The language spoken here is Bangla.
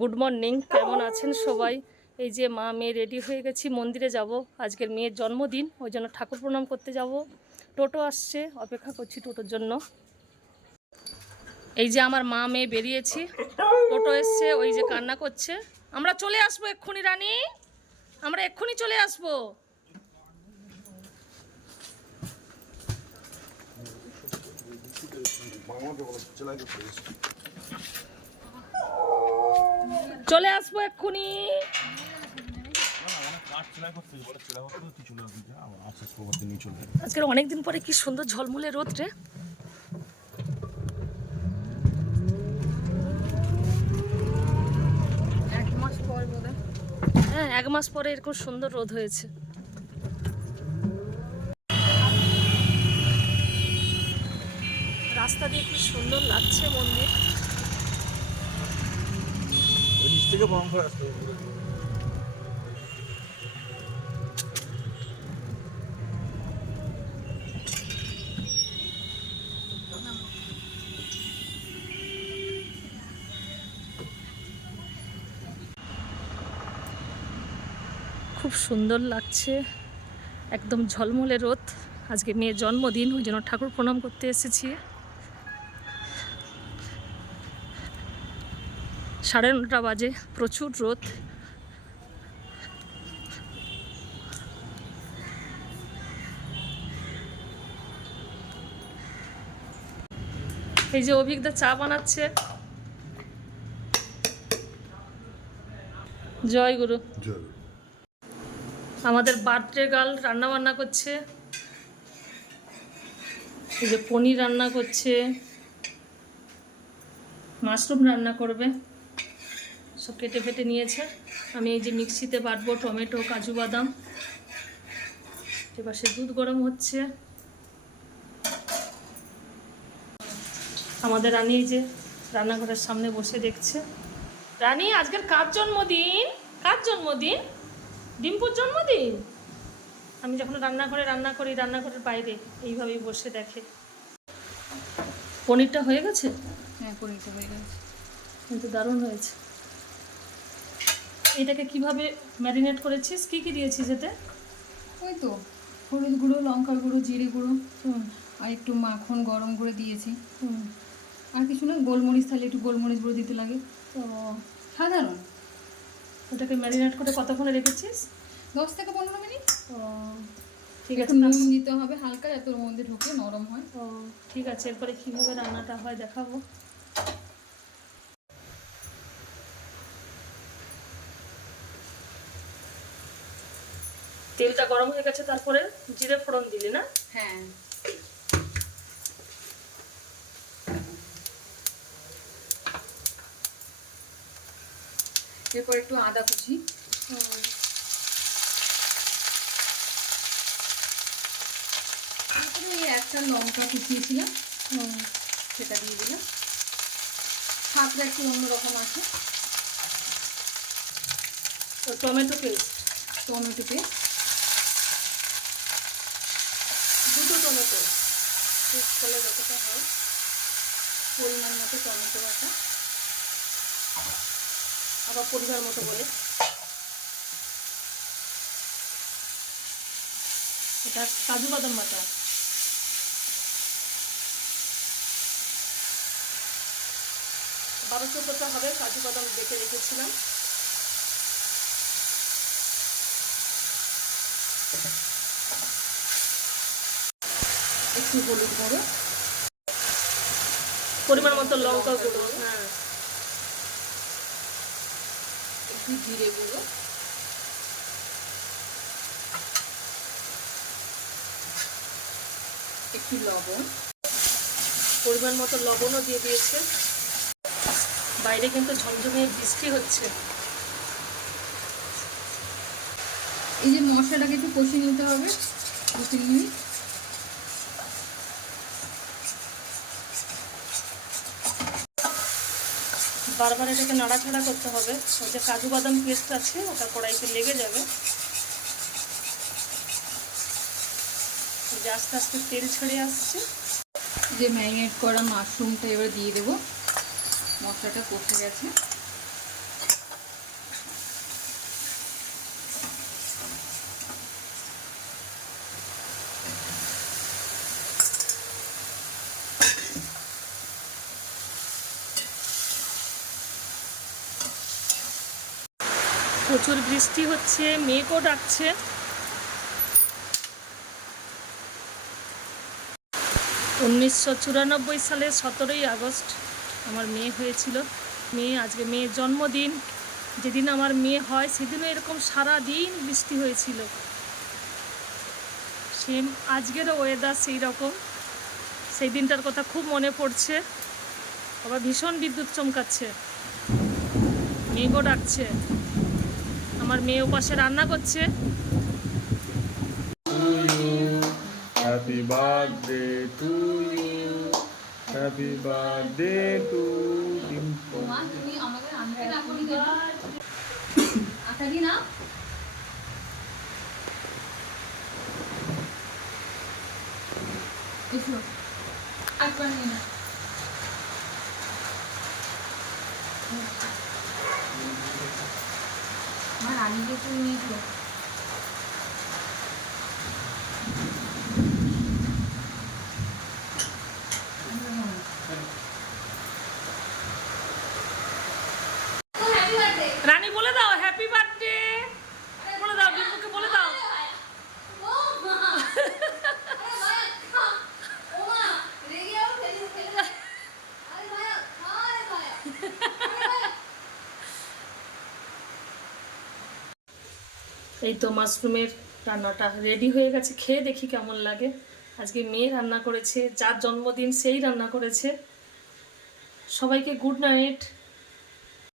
গুড মর্নিং কেমন আছেন সবাই? এই যে মা মেয়ে রেডি হয়ে গেছি, মন্দিরে যাব। আজকের মেয়ের জন্মদিন, ওই জন্য ঠাকুর প্রণাম করতে যাব। টোটো আসছে, অপেক্ষা করছি টোটোর জন্য। এই যে আমার মা মেয়ে বেরিয়েছি, টোটো এসছে, ওই যে কান্না করছে। আমরা চলে আসব এক্ষুনি, রানী। আমরা এক্ষুনি চলে আসব। চলে আসব এক্ষুনি। আজকের অনেকদিন পরে কি সুন্দর ঝলমলে রোদ রে। হ্যাঁ এক মাস পরে এরকম সুন্দর রোদ হয়েছে। রাস্তা দিয়ে কি সুন্দর লাগছে মন্দির। থেকে আসতে খুব সুন্দর লাগছে, একদম ঝলমলে রোদ। আজকে মেয়ের জন্মদিন, ওই জন্য ঠাকুর প্রণাম করতে এসেছি। সাড়ে নটা বাজে প্রচুর রোদ। এই যে অভিজ্ঞতা চা বানাচ্ছে। জয় গুরু। আমাদের বার্থডে গার্ল রান্না বান্না করছে। এই যে পনির রান্না করছে। মাশরুম রান্না করবে। সব কেটে ফেটে নিয়েছে। আমি এই যে মিক্সিতে বাটবো টমেটো কাজু বাদাম। এবার সে দুধ গরম হচ্ছে। আমাদের রানী এই যে রান্নাঘরের সামনে বসে দেখছে। রানী আজকের কার জন্মদিন? কার জন্মদিন? ডিম্পুর জন্মদিন? আমি যখন রান্নাঘরে রান্না করি রান্নাঘরের বাইরে এইভাবেই বসে দেখে। পনিরটা হয়ে গেছে? হ্যাঁ পনিরটা হয়ে গেছে। কিন্তু দারুণ হয়েছে। এটাকে কীভাবে ম্যারিনেট করেছিস? কি কি দিয়েছিস এতে? ওই তো হলুদ গুঁড়ো লঙ্কার গুঁড়ো জিরে গুঁড়ো হুম আর একটু মাখন গরম করে দিয়েছি হুম। আর কিছু না গোলমরিচ তাহলে একটু গোলমরিচ গুঁড়ো দিতে লাগে তো সাধারণ। ওটাকে ম্যারিনেট করে কতক্ষণে রেখেছিস? দশ থেকে পনেরো মিনিট। ও ঠিক আছে নুন দিতে হবে হালকা যাতে ওর মধ্যে ঢুকে নরম হয়। ও ঠিক আছে এরপরে কীভাবে রান্নাটা হয় দেখাবো। তেলটা গরম হয়ে গেছে তারপরে জিরে ফোড়ন দিলি না? হ্যাঁ। এরপর একটু আদা কুচি। এই একটা লঙ্কা কুচিয়েছিলাম। সেটা দিয়ে দিলাম। স্বাদটা একটু অন্যরকম আছে। তো টমেটো পেস্ট। টমেটো পেস্ট দুটো টমেটো পেস্ট করলে যতটা হয়, পরিমাণ মতো টমেটো বাটা, আবার পরিবার মতো বলে। এটা কাজু বাদাম বাটা। বারোশো কোথা হবে, কাজু বাদাম বেটে রেখেছিলাম। একটু হলুদ গুঁড়ো। পরিমাণ মতো লঙ্কা গুঁড়ো। হ্যাঁ। একটু জিরে গুঁড়ো। একটু লবণ। পরিমাণ মতো লবণও দিয়ে দিয়েছে। বাইরে কিন্তু ঝমঝমিয়ে বৃষ্টি হচ্ছে। এই যে মশলাটাকে একটু কষিয়ে নিতে হবে দু তিন মিনিট। বারবার এটাকে নাড়াচাড়া করতে হবে। যে কাজু বাদাম পেস্ট আছে, ওটা কড়াইতে লেগে যাবে। যে আস্তে আস্তে তেল ছেড়ে আসছে। যে ম্যারিনেট করা মাশরুমটা এবার দিয়ে দেবো। মশলাটা কষে গেছে। প্রচুর বৃষ্টি হচ্ছে, মেঘও ডাকছে। উনিশশো চুরানব্বই সালের সতেরোই আগস্ট আমার মেয়ে হয়েছিল। মেয়ে, আজকে মেয়ের জন্মদিন। যেদিন আমার মেয়ে হয়, সেদিনও এরকম সারা দিন বৃষ্টি হয়েছিল। সেম আজকেরও ওয়েদার সেই রকম সেই দিনটার কথা খুব মনে পড়ছে। আবার ভীষণ বিদ্যুৎ চমকাচ্ছে। মেঘও ডাকছে। আমার মেয়ে ওপাশে রান্না করছে। Happy birthday to you happy birthday to Dimple মা তুমি আমাকে আনতে না করি কেন? আটা দি না এসো। একবার নিয়ে নাও। আমার রানীকে তুমি নিয়েছো রানী বলে দাও হ্যাপি বার্থডে বলে দাও বিপুকে বলে দাও এই তো মাশরুমের রান্নাটা রেডি হয়ে গেছে। খেয়ে দেখি কেমন লাগে। আজকে মেয়ে রান্না করেছে, যার জন্মদিন সেই রান্না করেছে। সবাইকে গুড নাইট